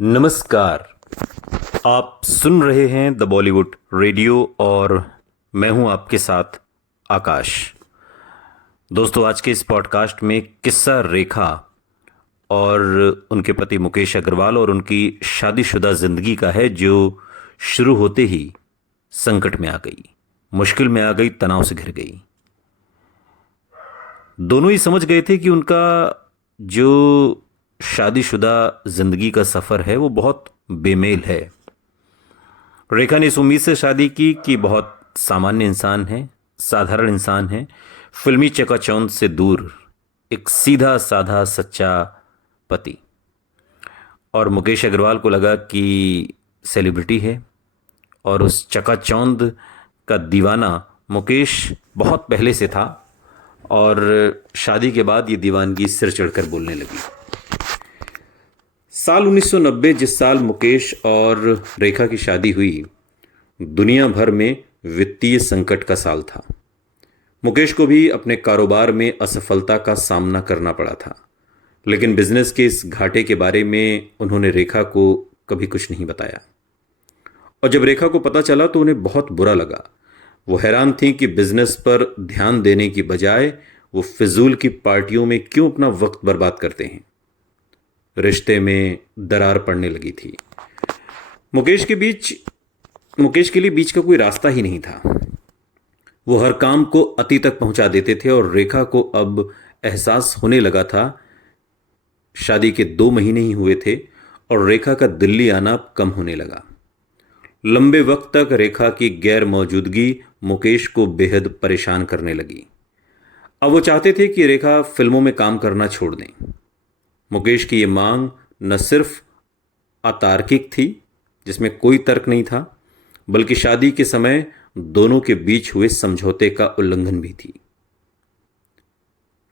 नमस्कार। आप सुन रहे हैं द बॉलीवुड रेडियो और मैं हूं आपके साथ आकाश। दोस्तों, आज के इस पॉडकास्ट में किस्सा रेखा और उनके पति मुकेश अग्रवाल और उनकी शादीशुदा जिंदगी का है, जो शुरू होते ही संकट में आ गई, मुश्किल में आ गई, तनाव से घिर गई। दोनों ही समझ गए थे कि उनका जो शादीशुदा जिंदगी का सफर है वो बहुत बेमेल है। रेखा ने इस उम्मीद से शादी की कि बहुत सामान्य इंसान है, साधारण इंसान है, फिल्मी चकाचौंध से दूर एक सीधा साधा सच्चा पति। और मुकेश अग्रवाल को लगा कि सेलिब्रिटी है और उस चकाचौंध का दीवाना मुकेश बहुत पहले से था और शादी के बाद ये दीवानगी सिर चढ़कर बोलने लगी। साल 1990, जिस साल मुकेश और रेखा की शादी हुई, दुनिया भर में वित्तीय संकट का साल था। मुकेश को भी अपने कारोबार में असफलता का सामना करना पड़ा था, लेकिन बिजनेस के इस घाटे के बारे में उन्होंने रेखा को कभी कुछ नहीं बताया। और जब रेखा को पता चला तो उन्हें बहुत बुरा लगा। वो हैरान थी कि बिजनेस पर ध्यान देने की बजाय वो फिजूल की पार्टियों में क्यों अपना वक्त बर्बाद करते हैं। रिश्ते में दरार पड़ने लगी थी। मुकेश के लिए बीच का कोई रास्ता ही नहीं था। वो हर काम को अति तक पहुंचा देते थे और रेखा को अब एहसास होने लगा था। शादी के 2 महीने ही हुए थे और रेखा का दिल्ली आना कम होने लगा। लंबे वक्त तक रेखा की गैर मौजूदगी मुकेश को बेहद परेशान करने लगी। अब वो चाहते थे कि रेखा फिल्मों में काम करना छोड़ दें। मुकेश की ये मांग न सिर्फ अतार्किक थी, जिसमें कोई तर्क नहीं था, बल्कि शादी के समय दोनों के बीच हुए समझौते का उल्लंघन भी थी।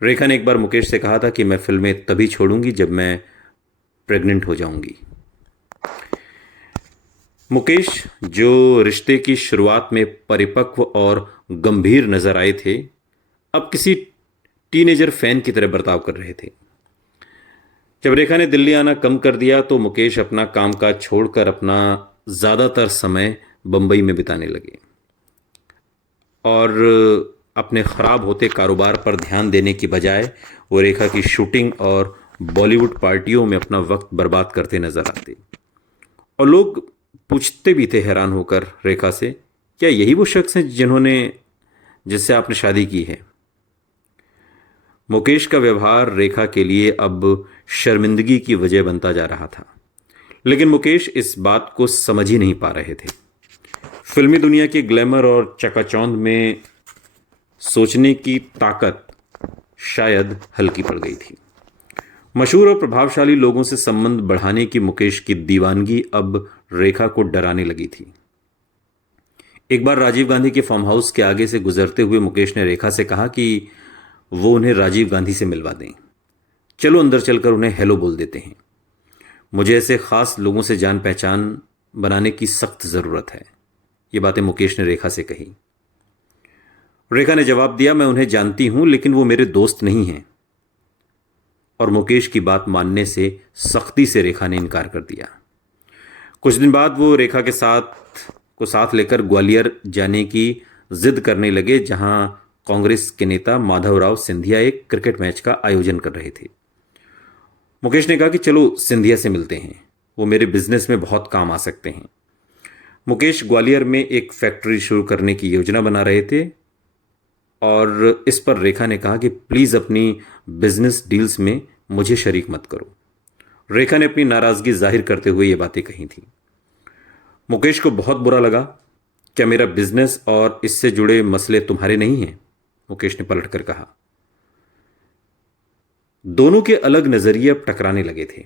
रेखा ने एक बार मुकेश से कहा था कि मैं फिल्में तभी छोड़ूंगी जब मैं प्रेग्नेंट हो जाऊंगी। मुकेश, जो रिश्ते की शुरुआत में परिपक्व और गंभीर नजर आए थे, अब किसी टीनेजर फैन की तरह बर्ताव कर रहे थे। जब रेखा ने दिल्ली आना कम कर दिया तो मुकेश अपना कामकाज छोड़कर अपना ज़्यादातर समय बंबई में बिताने लगे और अपने ख़राब होते कारोबार पर ध्यान देने की बजाय वो रेखा की शूटिंग और बॉलीवुड पार्टियों में अपना वक्त बर्बाद करते नजर आते। और लोग पूछते भी थे हैरान होकर रेखा से, क्या यही वो शख्स हैं जिससे आपने शादी की है? मुकेश का व्यवहार रेखा के लिए अब शर्मिंदगी की वजह बनता जा रहा था, लेकिन मुकेश इस बात को समझ ही नहीं पा रहे थे। फिल्मी दुनिया के ग्लैमर और चकाचौंध में सोचने की ताकत शायद हल्की पड़ गई थी। मशहूर और प्रभावशाली लोगों से संबंध बढ़ाने की मुकेश की दीवानगी अब रेखा को डराने लगी थी। एक बार राजीव गांधी के फार्म हाउस के आगे से गुजरते हुए मुकेश ने रेखा से कहा कि वो उन्हें राजीव गांधी से मिलवा दें। चलो अंदर चलकर उन्हें हेलो बोल देते हैं। मुझे ऐसे खास लोगों से जान पहचान बनाने की सख्त ज़रूरत है। ये बातें मुकेश ने रेखा से कही। रेखा ने जवाब दिया, मैं उन्हें जानती हूं, लेकिन वो मेरे दोस्त नहीं हैं। और मुकेश की बात मानने से सख्ती से रेखा ने इनकार कर दिया। कुछ दिन बाद वो रेखा के साथ लेकर ग्वालियर जाने की जिद करने लगे, जहां कांग्रेस के नेता माधवराव सिंधिया एक क्रिकेट मैच का आयोजन कर रहे थे। मुकेश ने कहा कि चलो सिंधिया से मिलते हैं, वो मेरे बिजनेस में बहुत काम आ सकते हैं। मुकेश ग्वालियर में एक फैक्ट्री शुरू करने की योजना बना रहे थे और इस पर रेखा ने कहा कि प्लीज़ अपनी बिजनेस डील्स में मुझे शरीक मत करो। रेखा ने अपनी नाराज़गी जाहिर करते हुए ये बातें कही थी। मुकेश को बहुत बुरा लगा। क्या मेरा बिजनेस और इससे जुड़े मसले तुम्हारे नहीं हैं? मुकेश ने पलटकर कहा। दोनों के अलग नजरिए अब टकराने लगे थे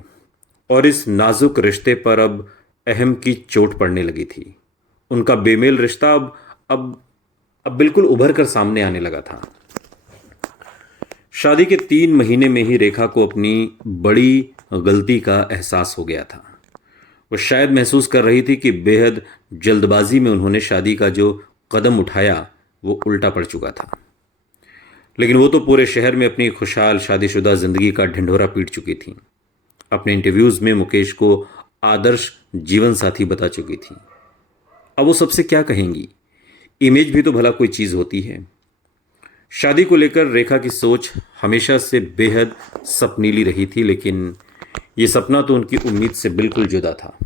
और इस नाजुक रिश्ते पर अब अहम की चोट पड़ने लगी थी। उनका बेमेल रिश्ता अब बिल्कुल उभर कर सामने आने लगा था। शादी के 3 महीने में ही रेखा को अपनी बड़ी गलती का एहसास हो गया था। वो शायद महसूस कर रही थी कि बेहद जल्दबाजी में उन्होंने शादी का जो कदम उठाया वो उल्टा पड़ चुका था। लेकिन वो तो पूरे शहर में अपनी खुशहाल शादीशुदा जिंदगी का ढिंढोरा पीट चुकी थी। अपने इंटरव्यूज में मुकेश को आदर्श जीवन साथी बता चुकी थी। अब वो सबसे क्या कहेंगी? इमेज भी तो भला कोई चीज होती है। शादी को लेकर रेखा की सोच हमेशा से बेहद सपनीली रही थी, लेकिन ये सपना तो उनकी उम्मीद से बिल्कुल जुदा था।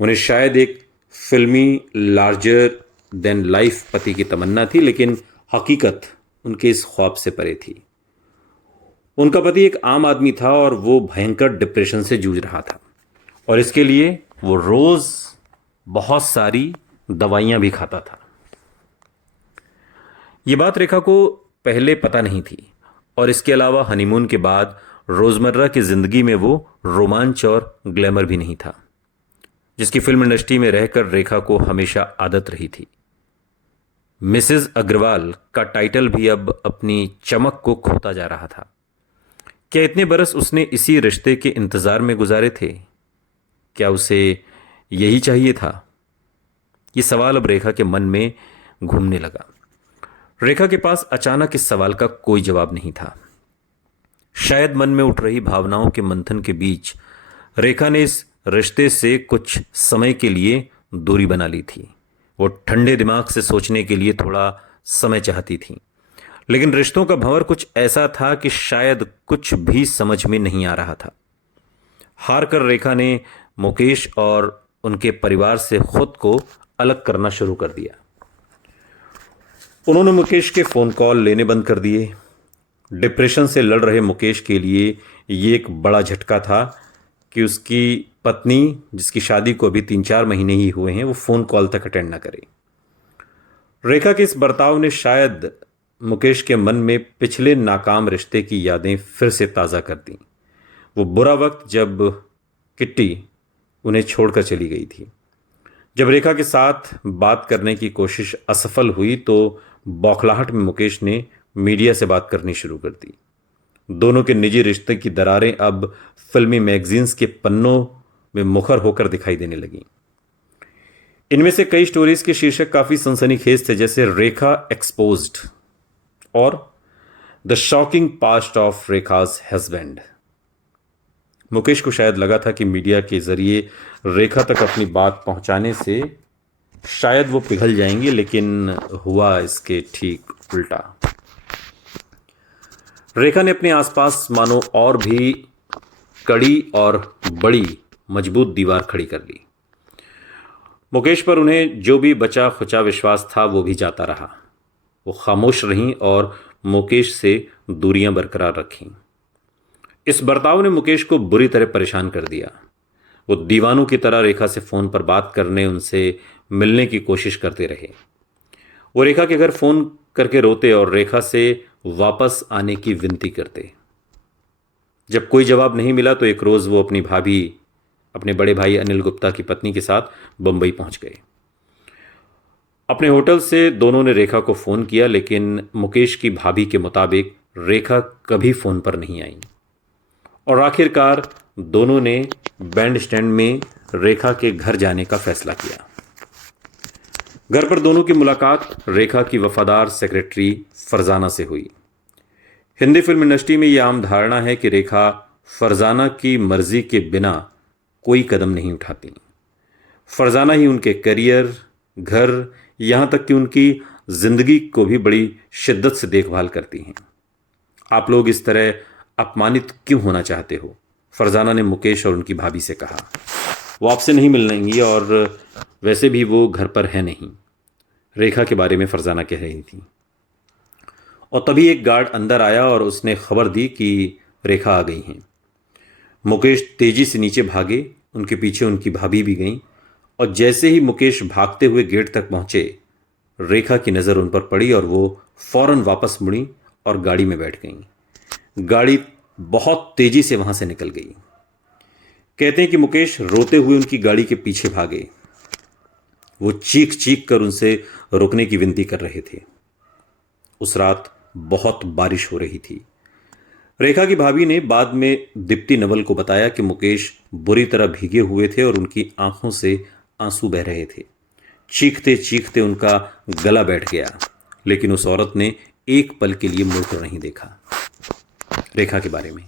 उन्हें शायद एक फिल्मी लार्जर देन लाइफ पति की तमन्ना थी, लेकिन हकीकत उनके इस ख्वाब से परे थी। उनका पति एक आम आदमी था और वो भयंकर डिप्रेशन से जूझ रहा था, और इसके लिए वो रोज बहुत सारी दवाइयां भी खाता था। ये बात रेखा को पहले पता नहीं थी, और इसके अलावा हनीमून के बाद रोजमर्रा की जिंदगी में वो रोमांच और ग्लैमर भी नहीं था, जिसकी फिल्म इंडस्ट्री में रहकर रेखा को हमेशा आदत रही थी। मिसेज अग्रवाल का टाइटल भी अब अपनी चमक को खोता जा रहा था। क्या इतने बरस उसने इसी रिश्ते के इंतजार में गुजारे थे? क्या उसे यही चाहिए था? ये सवाल अब रेखा के मन में घूमने लगा। रेखा के पास अचानक इस सवाल का कोई जवाब नहीं था। शायद मन में उठ रही भावनाओं के मंथन के बीच रेखा ने इस रिश्ते से कुछ समय के लिए दूरी बना ली थी। वो ठंडे दिमाग से सोचने के लिए थोड़ा समय चाहती थी, लेकिन रिश्तों का भंवर कुछ ऐसा था कि शायद कुछ भी समझ में नहीं आ रहा था। हार कर रेखा ने मुकेश और उनके परिवार से खुद को अलग करना शुरू कर दिया। उन्होंने मुकेश के फोन कॉल लेने बंद कर दिए। डिप्रेशन से लड़ रहे मुकेश के लिए ये एक बड़ा झटका था कि उसकी पत्नी, जिसकी शादी को अभी 3-4 महीने ही हुए हैं, वो फोन कॉल तक अटेंड ना करे। रेखा के इस बर्ताव ने शायद मुकेश के मन में पिछले नाकाम रिश्ते की यादें फिर से ताज़ा कर दी। वो बुरा वक्त जब किट्टी उन्हें छोड़कर चली गई थी। जब रेखा के साथ बात करने की कोशिश असफल हुई तो बौखलाहट में मुकेश ने मीडिया से बात करनी शुरू कर दी। दोनों के निजी रिश्ते की दरारें अब फिल्मी मैगजीन्स के पन्नों में मुखर होकर दिखाई देने लगीं। इनमें से कई स्टोरीज के शीर्षक काफी सनसनीखेज थे, जैसे रेखा एक्सपोज्ड और the shocking past of Rekha's husband. Mukesh को शायद लगा था कि मीडिया के जरिए रेखा तक अपनी बात पहुंचाने से शायद वो पिघल जाएंगे, लेकिन हुआ इसके ठीक उल्टा। रेखा ने अपने आसपास मानो और भी कड़ी और बड़ी मजबूत दीवार खड़ी कर ली। मुकेश पर उन्हें जो भी बचा खुचा विश्वास था वो भी जाता रहा। वो खामोश रहीं और मुकेश से दूरियां बरकरार रखीं। इस बर्ताव ने मुकेश को बुरी तरह परेशान कर दिया। वो दीवानों की तरह रेखा से फोन पर बात करने, उनसे मिलने की कोशिश करते रहे। वो रेखा के घर फोन करके रोते और रेखा से वापस आने की विनती करते। जब कोई जवाब नहीं मिला तो एक रोज वो अपनी भाभी, अपने बड़े भाई अनिल गुप्ता की पत्नी के साथ बंबई पहुंच गए। अपने होटल से दोनों ने रेखा को फोन किया, लेकिन मुकेश की भाभी के मुताबिक रेखा कभी फोन पर नहीं आई, और आखिरकार दोनों ने बैंड स्टैंड में रेखा के घर जाने का फैसला किया। घर पर दोनों की मुलाकात रेखा की वफादार सेक्रेटरी फरजाना से हुई। हिंदी फिल्म इंडस्ट्री में यह आम धारणा है कि रेखा फरजाना की मर्जी के बिना कोई कदम नहीं उठाती। फरजाना ही उनके करियर, घर, यहाँ तक कि उनकी जिंदगी को भी बड़ी शिद्दत से देखभाल करती हैं। आप लोग इस तरह अपमानित क्यों होना चाहते हो? फरजाना ने मुकेश और उनकी भाभी से कहा। वो आपसे नहीं मिलेंगी और वैसे भी वो घर पर है नहीं, रेखा के बारे में फरजाना कह रही थी। और तभी एक गार्ड अंदर आया और उसने खबर दी कि रेखा आ गई हैं। मुकेश तेजी से नीचे भागे, उनके पीछे उनकी भाभी भी गईं, और जैसे ही मुकेश भागते हुए गेट तक पहुंचे, रेखा की नज़र उन पर पड़ी और वो फौरन वापस मुड़ी और गाड़ी में बैठ गईं। गाड़ी बहुत तेजी से वहां से निकल गई। कहते हैं कि मुकेश रोते हुए उनकी गाड़ी के पीछे भागे। वो चीख चीख कर उनसे रुकने की विनती कर रहे थे। उस रात बहुत बारिश हो रही थी। रेखा की भाभी ने बाद में दीप्ति नवल को बताया कि मुकेश बुरी तरह भीगे हुए थे और उनकी आंखों से आंसू बह रहे थे। चीखते चीखते उनका गला बैठ गया, लेकिन उस औरत ने एक पल के लिए मुड़कर नहीं देखा। रेखा के बारे में,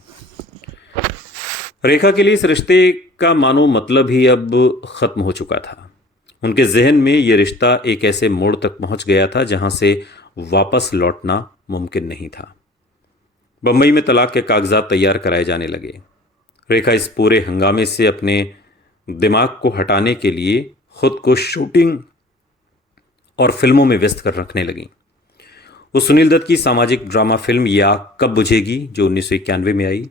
रेखा के लिए इस रिश्ते का मानो मतलब ही अब खत्म हो चुका था। उनके जहन में ये रिश्ता एक ऐसे मोड़ तक पहुंच गया था जहां से वापस लौटना मुमकिन नहीं था। बम्बई में तलाक के कागजात तैयार कराए जाने लगे। रेखा इस पूरे हंगामे से अपने दिमाग को हटाने के लिए खुद को शूटिंग और फिल्मों में व्यस्त कर रखने लगी। वो सुनील दत्त की सामाजिक ड्रामा फिल्म या कब बुझेगी जो 1991 में आई,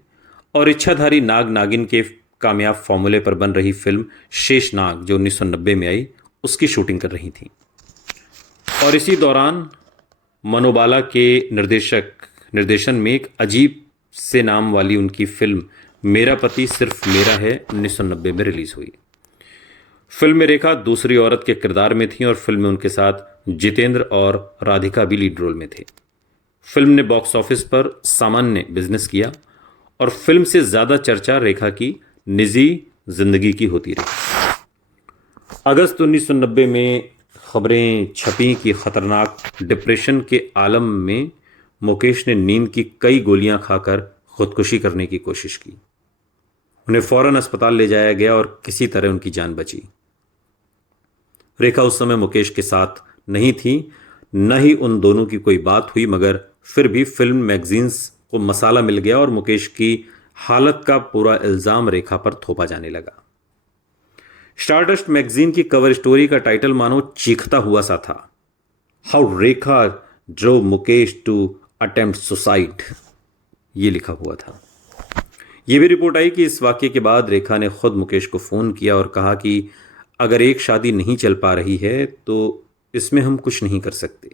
और इच्छाधारी नाग नागिन के कामयाब फॉर्मूले पर बन रही फिल्म शेषनाग जो 1990 में आई, उसकी शूटिंग कर रही थी। और इसी दौरान मनोबाला के निर्देशन में एक अजीब से नाम वाली उनकी फिल्म मेरा पति सिर्फ मेरा है 1990 में रिलीज हुई। फिल्म में रेखा दूसरी औरत के किरदार में थी और फिल्म में उनके साथ जितेंद्र और राधिका भी लीड रोल में थे। फिल्म ने बॉक्स ऑफिस पर सामान्य बिजनेस किया और फिल्म से ज्यादा चर्चा रेखा की निजी जिंदगी की होती रही। अगस्त 1990 में खबरें छपी कि खतरनाक डिप्रेशन के आलम में मुकेश ने नींद की कई गोलियां खाकर खुदकुशी करने की कोशिश की। उन्हें फौरन अस्पताल ले जाया गया और किसी तरह उनकी जान बची। रेखा उस समय मुकेश के साथ नहीं थी, न ही उन दोनों की कोई बात हुई, मगर फिर भी फिल्म मैगजीन्स को मसाला मिल गया और मुकेश की हालत का पूरा इल्जाम रेखा पर थोपा जाने लगा। स्टारडस्ट मैगजीन की कवर स्टोरी का टाइटल मानो चीखता हुआ सा था, how Rekha drove Mukesh to attempt suicide, ये लिखा हुआ था। यह भी रिपोर्ट आई कि इस वाक्य के बाद रेखा ने खुद मुकेश को फोन किया और कहा कि अगर एक शादी नहीं चल पा रही है तो इसमें हम कुछ नहीं कर सकते।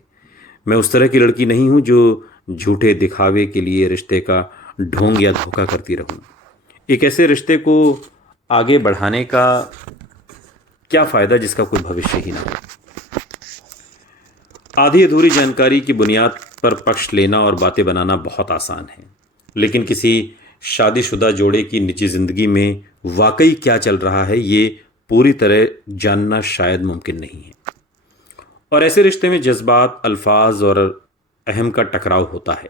मैं उस तरह की लड़की नहीं हूं जो झूठे दिखावे के लिए रिश्ते का ढोंग या धोखा करती रहूं। एक ऐसे रिश्ते को आगे बढ़ाने का क्या फायदा जिसका कोई भविष्य ही ना हो। आधी अधूरी जानकारी की बुनियाद पर पक्ष लेना और बातें बनाना बहुत आसान है, लेकिन किसी शादीशुदा जोड़े की निजी जिंदगी में वाकई क्या चल रहा है ये पूरी तरह जानना शायद मुमकिन नहीं है। और ऐसे रिश्ते में जज्बात, अल्फाज और अहम का टकराव होता है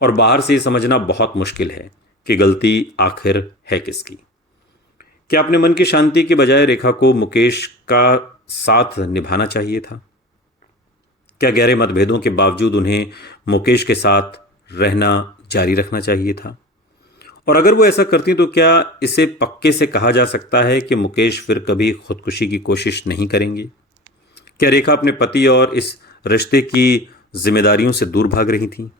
और बाहर से समझना बहुत मुश्किल है कि गलती आखिर है किसकी। क्या अपने मन की शांति के बजाय रेखा को मुकेश का साथ निभाना चाहिए था? क्या गहरे मतभेदों के बावजूद उन्हें मुकेश के साथ रहना जारी रखना चाहिए था? और अगर वो ऐसा करती तो क्या इसे पक्के से कहा जा सकता है कि मुकेश फिर कभी खुदकुशी की कोशिश नहीं करेंगे? क्या रेखा अपने पति और इस रिश्ते की जिम्मेदारियों से दूर भाग रही थी?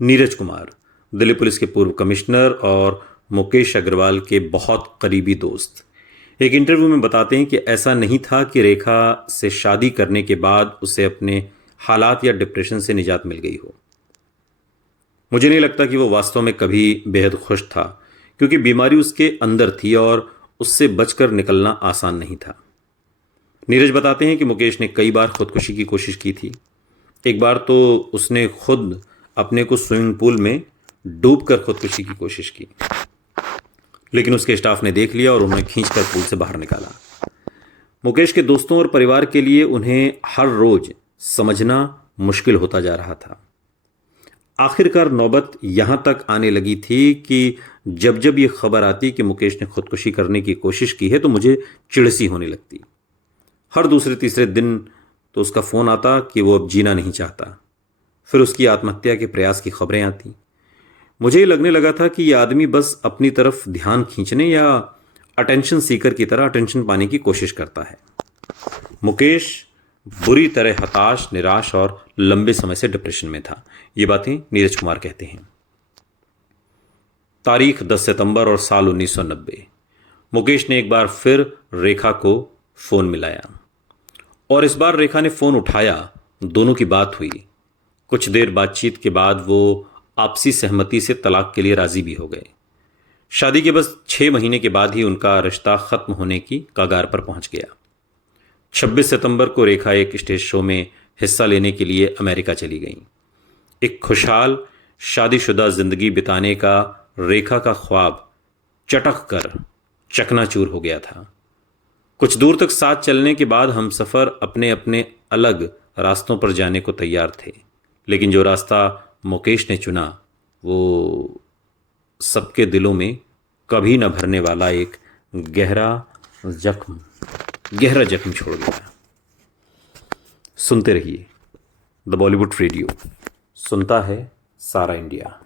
नीरज कुमार, दिल्ली पुलिस के पूर्व कमिश्नर और मुकेश अग्रवाल के बहुत करीबी दोस्त, एक इंटरव्यू में बताते हैं कि ऐसा नहीं था कि रेखा से शादी करने के बाद उसे अपने हालात या डिप्रेशन से निजात मिल गई हो। मुझे नहीं लगता कि वो वास्तव में कभी बेहद खुश था, क्योंकि बीमारी उसके अंदर थी और उससे बचकर निकलना आसान नहीं था। नीरज बताते हैं कि मुकेश ने कई बार खुदकुशी की कोशिश की थी। एक बार तो उसने खुद अपने को स्विमिंग पूल में डूबकर खुदकुशी की कोशिश की, लेकिन उसके स्टाफ ने देख लिया और उन्हें खींचकर पूल से बाहर निकाला। मुकेश के दोस्तों और परिवार के लिए उन्हें हर रोज समझना मुश्किल होता जा रहा था। आखिरकार नौबत यहां तक आने लगी थी कि जब जब ये खबर आती कि मुकेश ने खुदकुशी करने की कोशिश की है तो मुझे चिढ़ होने लगती। हर दूसरे तीसरे दिन तो उसका फोन आता कि वो अब जीना नहीं चाहता। फिर उसकी आत्महत्या के प्रयास की खबरें आती। मुझे ये लगने लगा था कि यह आदमी बस अपनी तरफ ध्यान खींचने या अटेंशन सीकर की तरह अटेंशन पाने की कोशिश करता है। मुकेश बुरी तरह हताश, निराश और लंबे समय से डिप्रेशन में था। ये बातें नीरज कुमार कहते हैं। तारीख 10 सितंबर और साल 1990। मुकेश ने एक बार फिर रेखा को फोन मिलाया और इस बार रेखा ने फोन उठाया। दोनों की बात हुई। कुछ देर बातचीत के बाद वो आपसी सहमति से तलाक के लिए राजी भी हो गए। शादी के बस 6 महीने के बाद ही उनका रिश्ता खत्म होने की कगार पर पहुंच गया। 26 सितंबर को रेखा एक स्टेज शो में हिस्सा लेने के लिए अमेरिका चली गई। एक खुशहाल शादीशुदा जिंदगी बिताने का रेखा का ख्वाब चटक कर चकनाचूर हो गया था। कुछ दूर तक साथ चलने के बाद हम सफर अपने अपने अलग रास्तों पर जाने को तैयार थे, लेकिन जो रास्ता मुकेश ने चुना वो सबके दिलों में कभी न भरने वाला एक गहरा जख्म छोड़ गया। सुनते रहिए द बॉलीवुड रेडियो, सुनता है सारा इंडिया।